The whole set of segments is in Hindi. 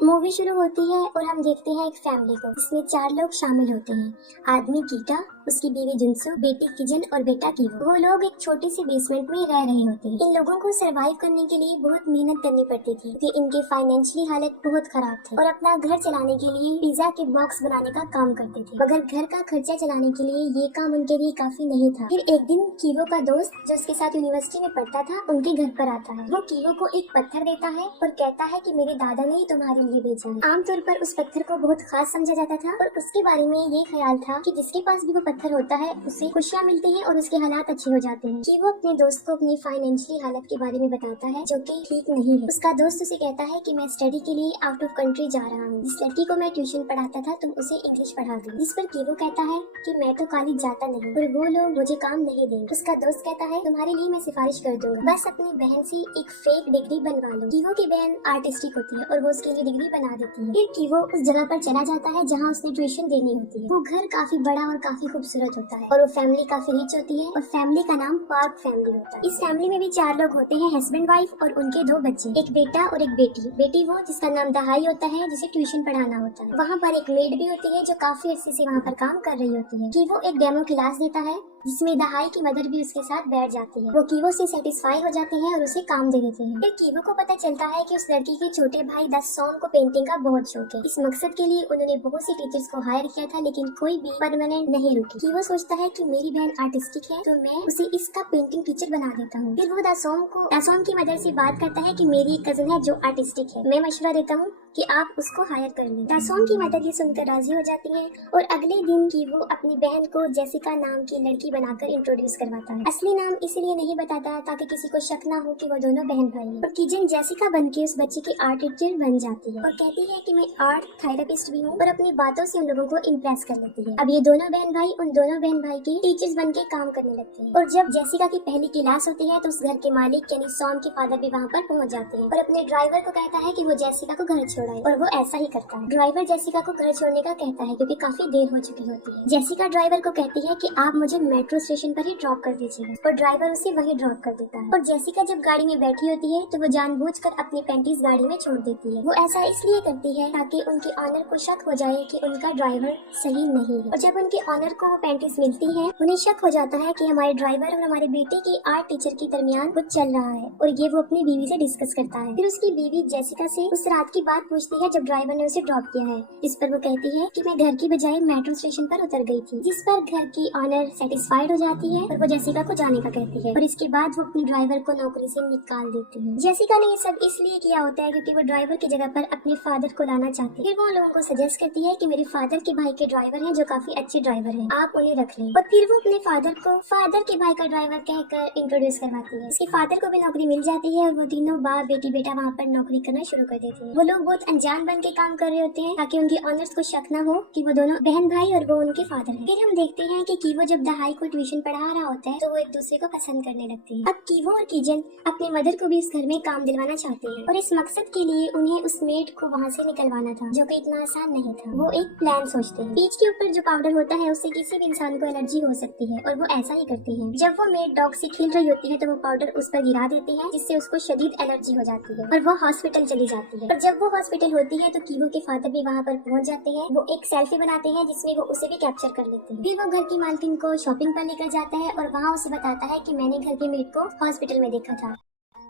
मूवी शुरू होती है और हम देखते हैं एक फैमिली को, जिसमें 4 लोग शामिल होते हैं। आदमी कीटा, उसकी बीवी जुनसू, बेटी किजन और बेटा कीवो। वो लोग एक छोटी सी बेसमेंट में रह रहे होते हैं। इन लोगों को सरवाइव करने के लिए बहुत मेहनत करनी पड़ती थी, क्योंकि इनके फाइनेंशियली हालत बहुत खराब थे और अपना घर चलाने के लिए पिज्जा के बॉक्स बनाने का काम करते थे। मगर घर का खर्चा चलाने के लिए ये काम उनके लिए काफी नहीं था। फिर एक दिन कीवो का दोस्त, जो उसके साथ यूनिवर्सिटी में पढ़ता था, उनके घर पर आता है। वो कीवो को एक पत्थर देता है और कहता है कि मेरे दादा ने तुम्हारे लिए भेजा है। आमतौर पर उस पत्थर को बहुत खास समझा जाता था और उसके बारे में ये ख्याल था कि जिसके पास भी वो पत्थर होता है उसे खुशियाँ मिलती हैं और उसके हालात अच्छे हो जाते हैं। कि वो अपने दोस्त को अपनी फाइनेंशियल हालत के बारे में बताता है, जो कि ठीक नहीं है। उसका दोस्त उसे कहता है कि मैं स्टडी के लिए आउट ऑफ कंट्री जा रहा हूँ। जिस लड़की को मैं ट्यूशन पढ़ाता था तुम उसे इंग्लिश पढ़ा दो। जिस पर कीवो कहता है कि मैं तो कॉलेज जाता नहीं और वो लोग मुझे काम नहीं देंगे। उसका दोस्त कहता है तुम्हारे लिए मैं सिफारिश कर दूंगा, बस अपनी बहन से एक फेक डिग्री बनवा लो। कीवो की बहन आर्टिस्टिक होती है और वो उसके लिए डिग्री बना देती है। फिर कीवो उस जगह पर चला जाता है जहाँ उसने ट्यूशन देनी होती है। वो घर काफी बड़ा और काफी खूबसूरत होता है और वो फैमिली काफी रिच होती है और फैमिली का नाम पार्क फैमिली होता है। इस फैमिली में भी 4 लोग होते हैं, हस्बैंड वाइफ और उनके 2 बच्चे, एक बेटा और एक बेटी। बेटी वो जिसका नाम दहाई होता है, जिसे ट्यूशन पढ़ाना होता है। वहाँ पर एक मेड भी होती है जो काफी अरसे से वहाँ पर काम कर रही होती है। कि वो एक डेमो क्लास देता है जिसमें दहाई की मदर भी उसके साथ बैठ जाती है। वो कीवो से सेटिस्फाई हो जाते हैं और उसे काम दे देते हैं। फिर कीवो को पता चलता है कि उस लड़की के छोटे भाई दासोम को पेंटिंग का बहुत शौक है। इस मकसद के लिए उन्होंने बहुत सी टीचर्स को हायर किया था, लेकिन कोई भी परमानेंट नहीं रुकी। कीवो सोचता है कि मेरी बहन आर्टिस्टिक है तो मैं उसे इसका पेंटिंग टीचर बना देता हूँ। फिर वो दासोम की मदर से बात करता है कि मेरी एक कजन है जो आर्टिस्टिक है, मैं मशवरा देता हूँ कि आप उसको हायर कर लें। दासोम की मदर ये सुनकर राजी हो जाती है और अगले दिन कीवो अपनी बहन को जेसिका नाम की लड़की बनाकर इंट्रोड्यूस करवाता है। असली नाम इसलिए नहीं बताता ताकि किसी को शक ना हो कि वो दोनों बहन भाई हैं। और किजन जेसिका बनके उस बच्चे की आर्ट टीचर बन जाती है और कहती है कि मैं आर्ट थेरेपिस्ट भी हूँ और अपनी बातों से उन लोगों को इम्प्रेस कर लेती है। अब ये दोनों बहन भाई उन दोनों बहन भाई की टीचर्स बन के काम करने लगते हैं। और जब जेसिका की पहली क्लास होती है तो उस घर के मालिक यानी सॉम के फादर भी वहाँ पर पहुँच जाते हैं और अपने ड्राइवर को कहता है कि वो जेसिका को घर छोड़ाए और वो ऐसा ही करता है। ड्राइवर जेसिका को घर छोड़ने का कहता है क्योंकि काफी देर हो चुकी होती है। जेसिका ड्राइवर को कहती है कि आप मुझे मेट्रो स्टेशन पर ही ड्रॉप कर दीजिएगा और ड्राइवर उसे वही ड्रॉप कर देता है। और जेसिका जब गाड़ी में बैठी होती है तो वो जानबूझकर अपनी पैंटीज गाड़ी में छोड़ देती है। वो ऐसा इसलिए करती है ताकि उनके ऑनर को शक हो जाए कि उनका ड्राइवर सही नहीं है। और जब उनके ऑनर को वो पैंटीज मिलती है उन्हें शक हो जाता है कि हमारे ड्राइवर और हमारे बेटे की आर्ट टीचर के दरमियान कुछ चल रहा है और ये वो अपनी बीवी से डिस्कस करता है। फिर उसकी बीवी जेसिका से उस रात की बात पूछती है जब ड्राइवर ने उसे ड्रॉप किया है, जिस पर वो कहती है कि मैं घर की बजाय मेट्रो स्टेशन पर उतर गई थी। जिस पर घर की ऑनर सेटिस्फाइड हो जाती है और वो जेसिका को जाने का कहती है और इसके बाद वो अपने ड्राइवर को नौकरी से निकाल देती है। जेसिका ने ये सब इसलिए किया होता है क्योंकि वो ड्राइवर की जगह पर अपने फादर को लाना चाहती है। फिर वो लोगों को सजेस्ट करती है कि मेरे फादर के भाई के ड्राइवर हैं जो काफी अच्छे ड्राइवर हैं, आप उन्हें रख लें। और फिर वो अपने फादर को फादर के भाई का ड्राइवर कहकर इंट्रोड्यूस करवाती है। उसके फादर को भी नौकरी मिल जाती है और वो तीनों बाप बेटी बेटा वहाँ पर नौकरी करना शुरू कर देते हैं। वो लोग बहुत अनजान बन के काम कर रहे होते हैं ताकि उनके ऑनर्स को शक न हो कि वो दोनों बहन भाई और वो उनके फादर हैं। फिर हम देखते हैं कि कीवो जब दहाई को ट्यूशन पढ़ा रहा होता है तो वो एक दूसरे को पसंद करने लगते हैं। अब कीवो और किजन अपनी मदर को भी इस घर में काम दिलवाना चाहते हैं और इस मकसद के लिए उन्हें उस मेड को वहाँ से निकलवाना था, जो कि इतना आसान नहीं था। वो एक प्लान सोचते हैं। बीच के ऊपर जो पाउडर होता है उससे किसी भी इंसान को एलर्जी हो सकती है और वो ऐसा ही करते हैं। जब वो मेड डॉग से खेल रही होती है तो वो पाउडर उस पर गिरा देते हैं, जिससे उसको शदीद एलर्जी हो जाती है और वो हॉस्पिटल चली जाती है। और जब वो हॉस्पिटल होती है तो कीवो के फादर भी वहाँ पर पहुँच जाते हैं। वो एक सेल्फी बनाते हैं जिसमें वो उसे भी कैप्चर कर लेते हैं। फिर वो घर की मालकिन को शॉपिंग पर लेकर जाता है और वहाँ उसे बताता है कि मैंने घर के मेड को हॉस्पिटल में देखा था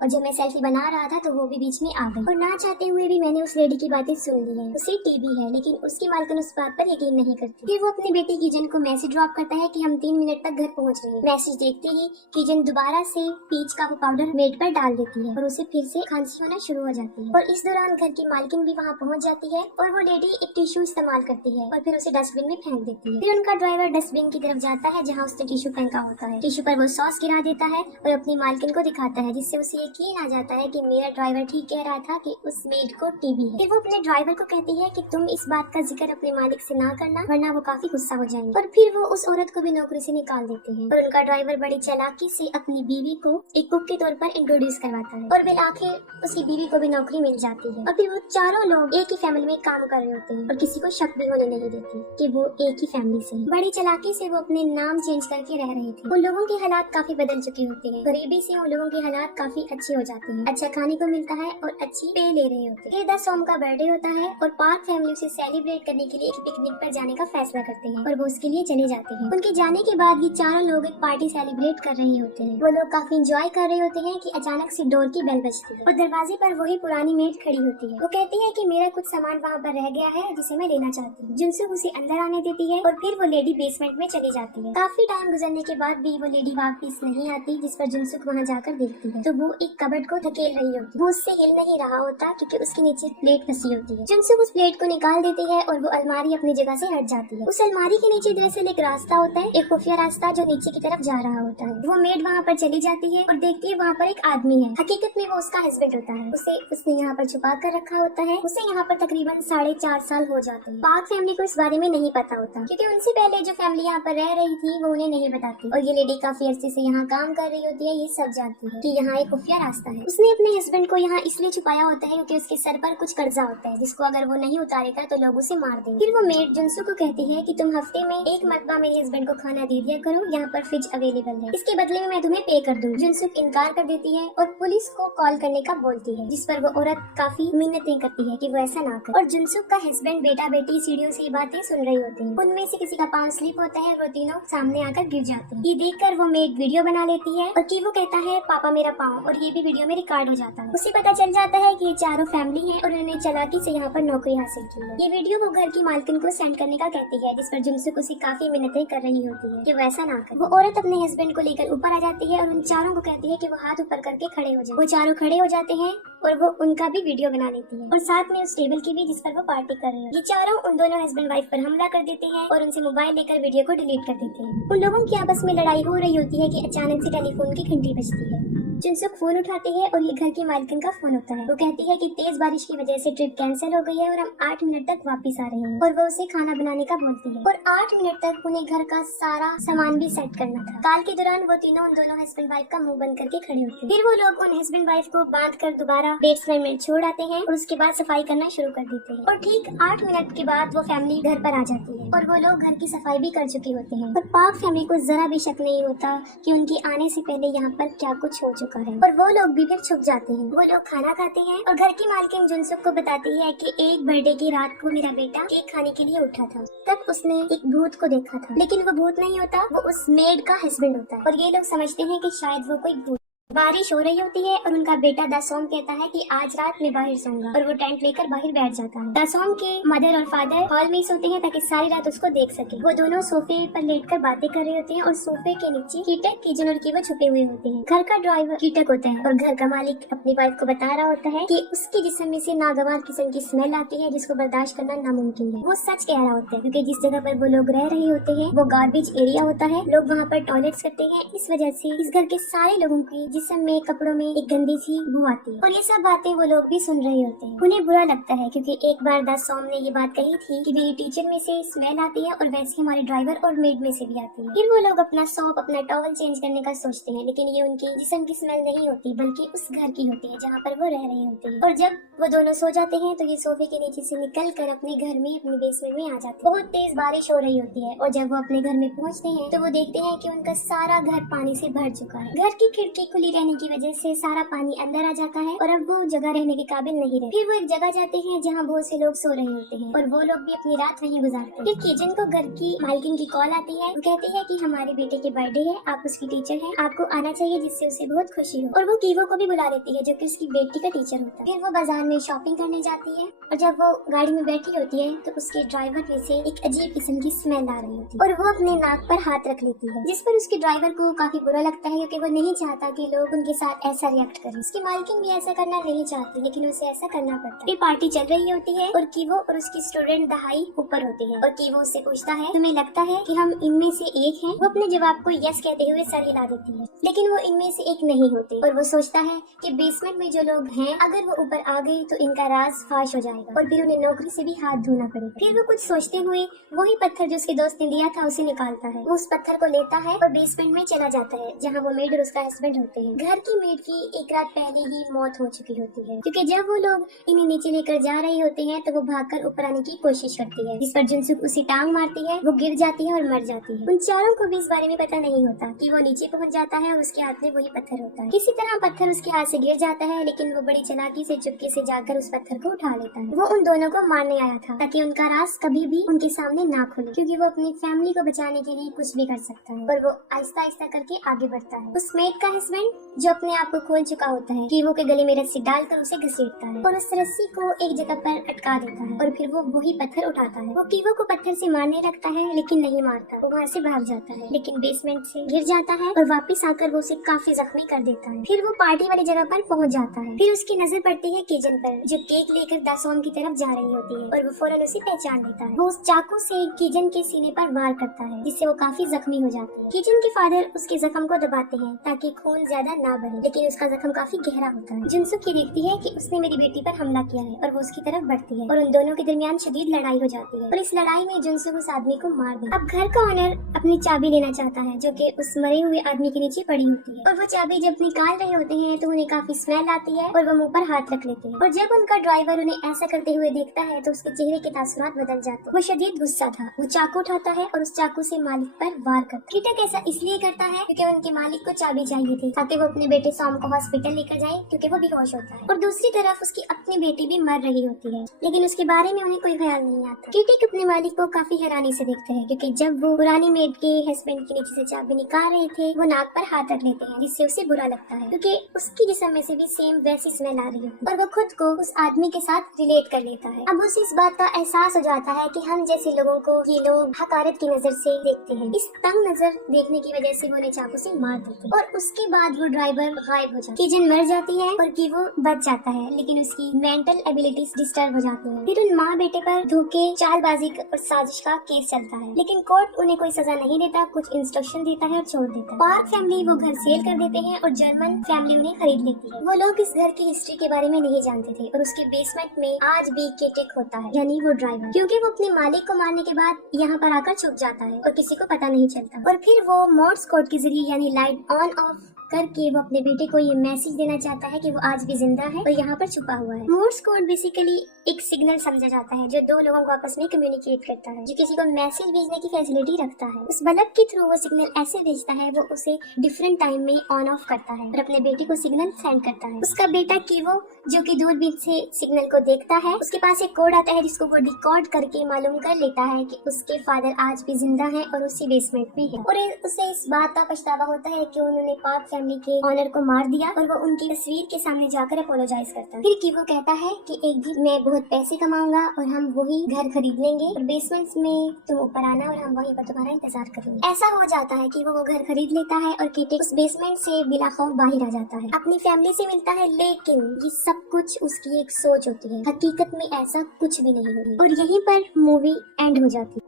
और जब मैं सेल्फी बना रहा था तो वो भी बीच में आ गई और ना चाहते हुए भी मैंने उस लेडी की बातें सुन ली हैं। उसे टीबी है लेकिन उसकी मालकिन उस बात पर यकीन नहीं करती। फिर वो अपनी बेटी किजन को मैसेज ड्रॉप करता है कि हम 3 मिनट तक घर पहुंच रहे हैं। मैसेज देखते ही किजन दोबारा से पीच का वो पाउडर मेड पर डाल देती है और उसे फिर से खांसी होना शुरू हो जाती है। और इस दौरान घर की मालकिन भी वहाँ पहुँच जाती है और वो लेडी एक टिश्यू इस्तेमाल करती है और फिर उसे डस्टबिन में फेंक देती है। फिर उनका ड्राइवर डस्टबिन की तरफ जाता है जहाँ उसने टिश्यू फेंका होता है। टिश्यू पर वो सॉस गिरा देता है और अपनी मालकिन को दिखाता है, जिससे उसे यकीन आ जाता है कि मेरा ड्राइवर ठीक कह रहा था कि उस मेड को टीबी है। फिर वो अपने ड्राइवर को कहती है कि तुम इस बात का जिक्र अपने मालिक से ना करना वरना वो काफी गुस्सा हो जाएंगे। और फिर वो उस औरत को भी नौकरी से निकाल देते हैं और उनका ड्राइवर बड़ी चालाकी से अपनी बीवी को एक कुक के तौर पर इंट्रोड्यूस करवाता है और बिल आखिर उसकी बीवी को भी नौकरी मिल जाती है। और फिर वो चारों लोग एक ही फैमिली में काम कर रहे होते हैं और किसी को शक भी होने नहीं देती कि वो एक ही फैमिली से हैं। बड़ी चालाकी से वो अपने नाम चेंज करके रह रहे थे। उन लोगों के हालात काफी बदल चुके होते हैं। गरीबी से उन लोगों के हालात काफी अच्छी हो जाती है, अच्छा खाने को मिलता है और अच्छी पे ले रहे होते हैं। फिर द सॉम का बर्थडे होता है और पार्क फैमिली उसे सेलिब्रेट करने के लिए एक पिकनिक पर जाने का फैसला करते हैं और वो उसके लिए चले जाते हैं। उनके जाने के बाद ये चारों लोग एक पार्टी सेलिब्रेट कर रहे होते हैं। वो लोग काफी इंजॉय कर रहे होते हैं कि अचानक से डोर की बेल बजती है और दरवाजे पर वही पुरानी मेड खड़ी होती है। वो कहती है कि मेरा कुछ सामान वहाँ पर रह गया है जिसे मैं लेना चाहती हूँ। जुनसुक उसे अंदर आने देती है और फिर वो लेडी बेसमेंट में चली जाती है। काफी टाइम गुजरने के बाद भी वो लेडी वापस नहीं आती, जिस पर जुनसुक वहाँ जाकर देखती है तो वो एक कबर्ड को धकेल रही होती है। वो उससे हिल नहीं रहा होता क्योंकि उसके नीचे प्लेट फंसी होती है। जुनसुक उस प्लेट को निकाल देती है और वो अलमारी अपनी जगह से हट जाती है। उस अलमारी के नीचे दरअसल एक रास्ता होता है, एक खुफिया रास्ता जो नीचे की तरफ जा रहा होता है। वो मेड वहाँ पर चली जाती है और देखती है वहाँ पर एक आदमी है। हकीकत में वो उसका हस्बैंड होता है। उसने यहाँ पर छुपा कर रखा होता है। उसे यहाँ पर तकरीबन 4.5 साल हो जाते हैं। पार्क फैमिली को इस बारे में नहीं पता होता क्योंकि उनसे पहले जो फैमिली यहाँ पर रह रही थी वो उन्हें नहीं बताती और ये लेडी काफी अरसे से यहाँ काम कर रही होती है। ये सब जानती है कि यहाँ एक खुफिया रास्ता है। उसने अपने हस्बैंड को यहाँ इसलिए छुपाया होता है क्योंकि उसके सर पर कुछ कर्जा होता है जिसको अगर वो नहीं उतारेगा तो लोग उसे मार देंगे। फिर वो मेड जुनसुक को कहती है कि तुम हफ्ते में एक मरतबा मेरे हस्बैंड को खाना दे दिया करो, यहाँ पर फ्रिज अवेलेबल है, इसके बदले में मैं तुम्हें पे कर दूँ। जुनसुक इनकार कर देती है और पुलिस को कॉल करने का बोलती है, जिस पर वो औरत काफी मिन्नतें करती है कि वो ऐसा ना करे। और जुनसुक का हस्बैंड बेटा बेटी सीढ़ियों से ये बातें सुन रही होती हैं। उनमें से किसी का पाँव स्लिप होता है, वो तीनों सामने आकर गिर जाते हैं। ये देखकर वो मेड वीडियो बना लेती है और कि वो कहता है पापा मेरा पाँव, और ये भी वीडियो में रिकॉर्ड हो जाता है। उसे पता चल जाता है कि ये चारों फैमिली है और उन्होंने चालाकी से यहाँ पर नौकरी हासिल की है। ये वीडियो वो घर की मालकिन को सेंड करने का कहती है, जिस पर जुनसुक उसे काफी मिन्नतें कर रही होती है कि वो ऐसा ना करे। वो औरत अपने हस्बैंड को लेकर ऊपर आ जाती है और उन चारों को कहती है कि वो हाथ ऊपर करके खड़े हो जाए। वो चारों खड़े हो जाते हैं और वो उनका भी वीडियो बना लेती है और साथ में उस टेबल की भी जिस पर वो पार्टी कर रहे हैं। ये चारों उन दोनों हस्बैंड वाइफ पर हमला कर देते हैं और उनसे मोबाइल लेकर वीडियो को डिलीट कर देते हैं। उन लोगों की आपस में लड़ाई हो रही होती है कि अचानक से टेलीफोन की घंटी बजती है। जुनसुक फोन उठाती है और ये घर की मालकिन का फोन होता है। वो कहती है कि तेज बारिश की वजह से ट्रिप कैंसिल हो गई है और हम 8 मिनट तक वापस आ रहे हैं और वो उसे खाना बनाने का बोलती है और 8 मिनट तक उन्हें घर का सारा सामान भी सेट करना था। काल के दौरान वो तीनों उन दोनों हस्बैंड वाइफ का मुंह बंद करके खड़े होते हैं। फिर वो लोग उन हस्बैंड वाइफ को बांध कर दोबारा बेसमेंट में छोड़ आते हैं और उसके बाद सफाई करना शुरू कर देते हैं और ठीक 8 मिनट के बाद वो फैमिली घर पर आ जाती है और वो लोग घर की सफाई भी कर चुके होते हैं। और पार्क फैमिली को जरा भी शक नहीं होता कि उनके आने से पहले यहाँ पर क्या कुछ हो चुका है और वो लोग भी फिर छुप जाते हैं। वो लोग खाना खाते हैं और घर की मालकिन जुनसुक को बताती है कि एक बर्थडे की रात को मेरा बेटा केक खाने के लिए उठा था, तब उसने एक भूत को देखा था, लेकिन वो भूत नहीं होता, वो उस मेड का हस्बैंड होता है और ये लोग समझते हैं कि शायद वो कोई भूत। बारिश हो रही होती है और उनका बेटा दासोम कहता है कि आज रात में बाहर सोऊंगा और वो टेंट लेकर बाहर बैठ जाता है। दासोम के मदर और फादर हॉल में ही सोते हैं ताकि सारी रात उसको देख सके। वो दोनों सोफे पर लेटकर बातें कर रहे होते हैं और सोफे के नीचे कीटक, किजन और कीवा छुपे हुए होते हैं। घर का ड्राइवर कीटक होता है और घर का मालिक अपनी वाइफ को बता रहा होता है कि उसके जिस्म में से नागवार किस्म की स्मेल आती है जिसको बर्दाश्त करना नामुमकिन है। वो सच कह रहा होता है क्योंकि जिस जगह पर वो लोग रह रहे होते हैं वो गार्बेज एरिया होता है। लोग वहाँ पर टॉयलेट्स करते हैं, इस वजह से इस घर के सारे लोगों की जिस्म में, कपड़ों में एक गंदी सी बू आती है और ये सब बातें वो लोग भी सुन रहे होते हैं। उन्हें बुरा लगता है क्योंकि एक बार दासोम ने ये बात कही थी कि मेरी टीचर में से स्मेल आती है और वैसे हमारे ड्राइवर और मेड में से भी आती है। फिर वो लोग अपना सोप, अपना टॉवल चेंज करने का सोचते हैं, लेकिन ये उनकी जिस्म की स्मेल नहीं होती बल्कि उस घर की होती है जहाँ पर वो रह रहे होते हैं। और जब वो दोनों सो जाते हैं तो ये सोफे के नीचे से निकल कर अपने घर में, अपने बेसमेंट में आ जाते हैं। बहुत तेज बारिश हो रही होती है और जब वो अपने घर में पहुँचते हैं तो वो देखते हैं कि उनका सारा घर पानी से भर चुका है। घर की खिड़की खुली रहने की वजह से सारा पानी अंदर आ जाता है और अब वो जगह रहने के काबिल नहीं रहे। फिर वो एक जगह जाते हैं जहाँ बहुत से लोग सो रहे होते हैं और वो लोग भी अपनी रात वहीं गुजारते हैं। फिर किजन को घर की मालकिन की कॉल आती है। वो कहती है कि हमारे बेटे के बर्थडे है, आप उसकी टीचर हैं, आपको आना चाहिए जिससे उसे बहुत खुशी हो। और वो कीवो को भी बुला लेती है जो कि उसकी बेटी का टीचर होता है। फिर वो बाजार में शॉपिंग करने जाती है और जब वो गाड़ी में बैठी होती है तो उसके ड्राइवर में से एक अजीब किस्म की स्मेल आ रही होती है और वो अपने नाक पर हाथ रख लेती है, जिस पर उसके ड्राइवर को काफी बुरा लगता है क्योंकि वो नहीं चाहता कि लोग उनके साथ ऐसा रिएक्ट करें। उसकी मालकिन भी ऐसा करना नहीं चाहती लेकिन उसे ऐसा करना पड़ता है। फिर पार्टी चल रही होती है और कीवो और उसकी स्टूडेंट दहाई ऊपर होती है और कीवो उससे पूछता है तुम्हें लगता है कि हम इनमें से एक हैं? वो अपने जवाब को यस कहते हुए सर हिला देती है, लेकिन वो इनमें से एक नहीं होती और वो सोचता है कि बेसमेंट में जो लोग हैं अगर वो ऊपर आ गए तो इनका राज फाश हो जाएगा और फिर उन्हें नौकरी से भी हाथ धोना पड़ेगा। फिर वो कुछ सोचते हुए वही पत्थर जो उसके दोस्त ने दिया था उसे निकालता है। वो उस पत्थर को लेता है और बेसमेंट में चला जाता है जहाँ वो मेड और उसका हस्बैंड होते हैं। हैं। घर की मेड की एक रात पहले ही मौत हो चुकी होती है, क्योंकि जब वो लोग इन्हें नीचे लेकर जा रहे होते हैं तो वो भागकर ऊपर आने की कोशिश करती है, जिस पर जुनसुक उसे टांग मारती है, वो गिर जाती है और मर जाती है। उन चारों को भी इस बारे में पता नहीं होता कि वो नीचे पहुंच जाता है और उसके हाथ में वही पत्थर होता है। किसी तरह पत्थर उसके हाथ से गिर जाता है, लेकिन वो बड़ी चालाकी से चुपके से जाकर उस पत्थर को उठा लेता है। वो उन दोनों को मारने आया था ताकि उनका राज कभी भी उनके सामने ना खुले, क्योंकि वो अपनी फैमिली को बचाने के लिए कुछ भी कर सकता है। और वो आहिस्ता आहिस्ता करके आगे बढ़ता है। उस मेड का हस्बैंड जो अपने आप को खोल चुका होता है, कीवो के गले में रस्सी डालकर उसे घसीटता है और उस रस्सी को एक जगह पर अटका देता है और फिर वो वही पत्थर उठाता है। वो कीवो को पत्थर से मारने लगता है, लेकिन नहीं मारता। वो वहाँ से भाग जाता है, लेकिन बेसमेंट से गिर जाता है और वापस आकर वो उसे काफी जख्मी कर देता है। फिर वो पार्टी वाली जगह पर पहुँच जाता है। फिर उसकी नजर पड़ती है किचन पर, जो केक लेकर दासोम की तरफ जा रही होती है, और वो फौरन उसे पहचान लेता है। वो उस चाकू से किचन के सीने पर वार करता है, जिससे वो काफी जख्मी हो जाती है। किचन के फादर उसके जख्म को दबाते हैं ताकि खून ज्यादा ना बहे, लेकिन उसका जख्म काफी गहरा होता है। जुनसुक ये देखती है कि उसने मेरी बेटी पर हमला किया है और वो उसकी तरफ बढ़ती है और उन दोनों के दरमियान शदीद लड़ाई हो जाती है और इस लड़ाई में जुनसुक उस आदमी को मार देता है। अब घर का ओनर अपनी चाबी लेना चाहता है, जो कि उस मरे हुए आदमी के नीचे पड़ी होती है, और वो चाबी जब निकाल रहे होते हैं तो उन्हें काफी स्मेल आती है और वो मुंह पर हाथ रख लेते हैं। और जब उनका ड्राइवर उन्हें ऐसा करते हुए देखता है तो उसके चेहरे के तासुरात बदल जाते हैं। वो शदीद गुस्सा था। वो चाकू उठाता है और उस चाकू से मालिक पर वार करता है। कीटक ऐसा इसलिए करता है क्योंकि उनके मालिक को चाबी चाहिए थी ताकि वो अपने बेटे सॉम को हॉस्पिटल लेकर जाए, क्योंकि वो बेहोश होता है। और दूसरी तरफ उसकी अपनी बेटी भी मर रही होती है, लेकिन उसके बारे में उन्हें कोई ख्याल नहीं आता। कीटक अपने मालिक को काफी हैरानी से देखते हैं, क्योंकि जब वो पुरानी मेड के हस्बैंड के नीचे से चाबी निकाल रहे थे वो नाक पर हाथ रख लेते हैं, जिससे उसे बुरा लगता है, क्योंकि उसकी जिस्म में से भी सेम वैसी स्मेल आ रही है और वो खुद को उस आदमी के साथ रिलेट कर लेता है। अब उसे इस बात का एहसास हो जाता है कि हम जैसे लोगों को ये लोग हकारत की नजर से देखते हैं। इस तंग नजर देखने की वजह से वो उन्हें चाकू से मार देते हैं और उसके बाद वो ड्राइवर गायब हो जाता है। किजन मर जाती है और कीवो बच जाता है, लेकिन उसकी मेंटल एबिलिटीज डिस्टर्ब हो जाती हैं। फिर उन माँ बेटे पर धोखे, चालबाजी और साजिश का केस चलता है, लेकिन कोर्ट उन्हें कोई सजा नहीं देता, कुछ इंस्ट्रक्शन देता है और छोड़ देता है। पार्क फैमिली वो घर सेल कर देते हैं और जर्मन फैमिली उन्हें खरीद लेती है। वो लोग इस घर की हिस्ट्री के बारे में नहीं जानते थे और उसके बेसमेंट में आज भी केटेक होता है, यानी वो ड्राइवर, क्योंकि वो अपने मालिक को मारने के बाद यहाँ पर आकर छुप जाता है और किसी को पता नहीं चलता। और फिर वो मोर्स कोड के जरिए यानी लाइट ऑन ऑफ करके वो अपने बेटे को ये मैसेज देना चाहता है कि वो आज भी जिंदा है और यहाँ पर छुपा हुआ है। मोर्स कोड बेसिकली एक सिग्नल समझा जाता है जो दो लोगों को आपस में कम्युनिकेट करता है, जो किसी को मैसेज भेजने की फैसिलिटी रखता है। उस बल्ब के थ्रू वो सिग्नल ऐसे भेजता है, वो उसे डिफरेंट टाइम में ऑन ऑफ करता है और अपने बेटे को सिग्नल सेंड करता है। उसका बेटा कीवो, जो कि दूरबीन से सिग्नल को देखता है, उसके पास एक कोड आता है जिसको वो डिकोड करके मालूम कर लेता है कि उसके फादर आज भी जिंदा है और उसी बेसमेंट में है। और उसे इस बात का पछतावा होता है कि उन्होंने पार्क फैमिली के ऑनर को मार दिया और वो उनकी तस्वीर के सामने जाकर अपोलोजाइज करता है। फिर कीवो कहता है कि एक दिन मैं बहुत पैसे कमाऊंगा और हम वही घर खरीद लेंगे और बेसमेंट में तुम ऊपर आना और हम वहीं पर तुम्हारा इंतजार करेंगे। ऐसा हो जाता है कि वो घर खरीद लेता है और कीटेक उस बेसमेंट से बिला खौफ बाहर आ जाता है, अपनी फैमिली से मिलता है, लेकिन ये सब कुछ उसकी एक सोच होती है, हकीकत में ऐसा कुछ भी नहीं होगी। और यहीं पर मूवी एंड हो जाती है।